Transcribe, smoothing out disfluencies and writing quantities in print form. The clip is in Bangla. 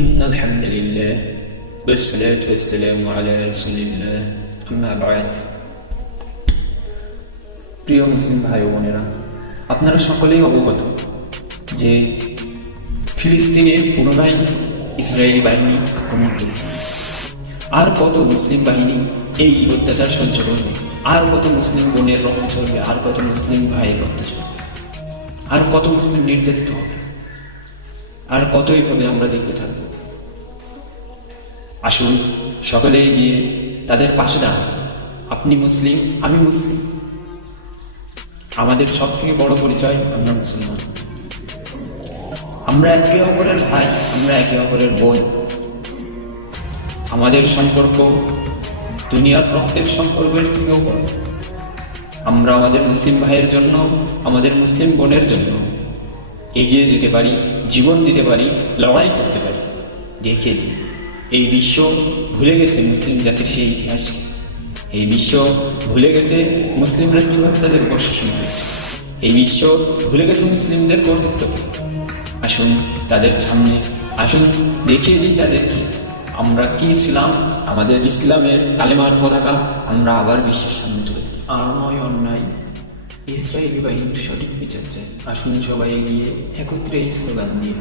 إن الحمد لله والصلاة والسلام على رسول الله أما بعد। প্রিয় মুসলিম ভাই বোনেরা, আপনারা সকলেই অবগত যে ফিলিস্তিনে পুনরায় ইসরায়েলি বাহিনী আক্রমণ করেছে। আর কত মুসলিম বাহিনী এই অত্যাচার সহ্য করবে? আর কত মুসলিম বোনের রক্ত ঝরবে? আর কত মুসলিম ভাইয়ের রক্ত ঝরবে? আর কত মুসলিম নির্যাতিত হবে? আর কত এইভাবে আমরা দেখতে থাকবো? আসুন সকলে গিয়ে তাদের পাশে দাঁড়ান। আপনি মুসলিম, আমি মুসলিম, আমাদের সব থেকে বড় পরিচয় আমরা মুসলমান। আমরা একে অপরের ভাই, আমরা একে অপরের বোন। আমাদের সম্পর্ক দুনিয়ার রক্তের সম্পর্কের থেকেও বড়। আমরা আমাদের মুসলিম ভাইয়ের জন্য, আমাদের মুসলিম বোনের জন্য এগিয়ে যেতে পারি, জীবন দিতে পারি, লড়াই করতে পারি। দেখিয়ে দিই, এই বিশ্ব ভুলে গেছে মুসলিম জাতির সেই ইতিহাসকে। এই বিশ্ব ভুলে গেছে মুসলিমরা কীভাবে তাদের উপর শাসন করেছে। এই বিশ্ব ভুলে গেছে মুসলিমদের কর্তৃত্বকে। আসুন তাদের সামনে, আসুন দেখিয়ে দিই তাদেরকে আমরা কি ছিলাম। আমাদের ইসলামের কালেমার পতাকা আমরা আবার বিশ্বের সামনে তুলে দিই। আর নয় অন্যায়, ইসরায়েলি বাহিনীর সঠিক বিচার চাই। আসুন সবাই এগিয়ে একত্রে এই স্লোগান দিয়ে